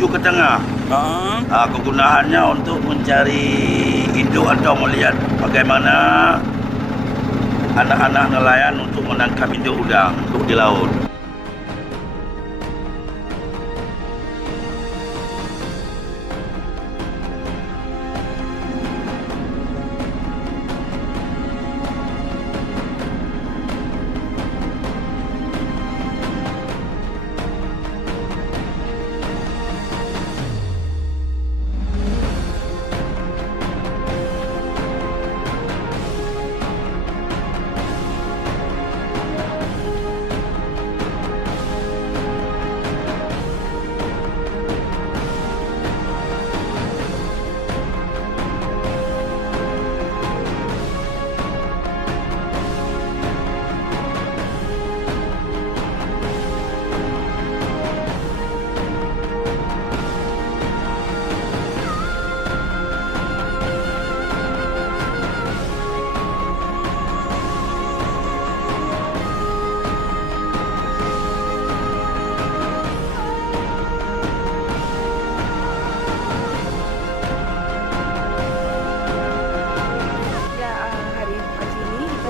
menuju ke tengah. Kegunaannya untuk mencari induk atau melihat bagaimana anak-anak nelayan untuk menangkap induk udang untuk di laut.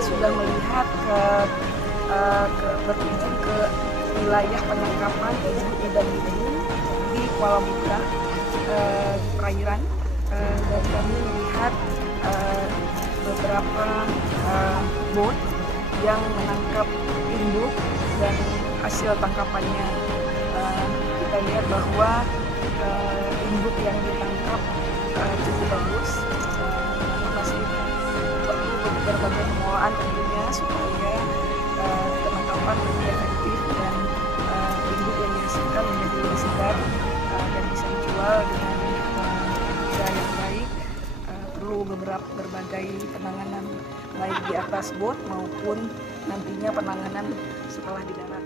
Sudah melihat berkunjung ke wilayah penangkapan induk udang itu di Kuala Muka perairan, dan kami melihat beberapa boat yang menangkap induk dan hasil tangkapannya. Kita lihat bahwa induk yang ditangkap cukup bagus, masih perlu berbagai pengelolaan tentunya supaya penangkapan lebih efektif dan induk yang dihasilkan menjadi lebih segar dan bisa dijual dengan harga yang baik. Perlu berbagai penanganan baik di atas bot maupun nantinya penanganan setelah di darat.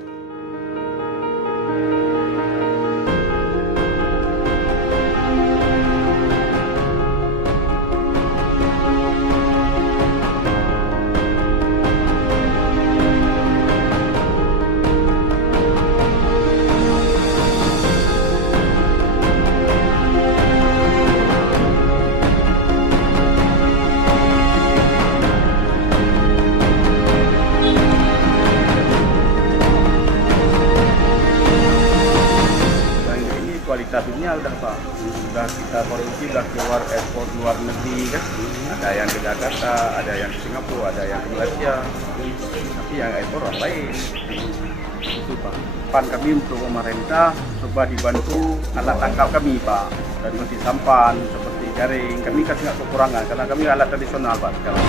Kualitasnya udah Pak, sudah kita produksi, sudah keluar ekspor luar negeri kan. Ada yang ke Jakarta, ada yang ke Singapura, ada yang ke Malaysia, tapi yang ekspor orang lain. Itu Pak. Pan kami untuk pemerintah coba dibantu alat tangkap kami Pak, dari seperti sampan, seperti jaring. Kami kasih nggak kekurangan karena kami alat tradisional Pak sekarang.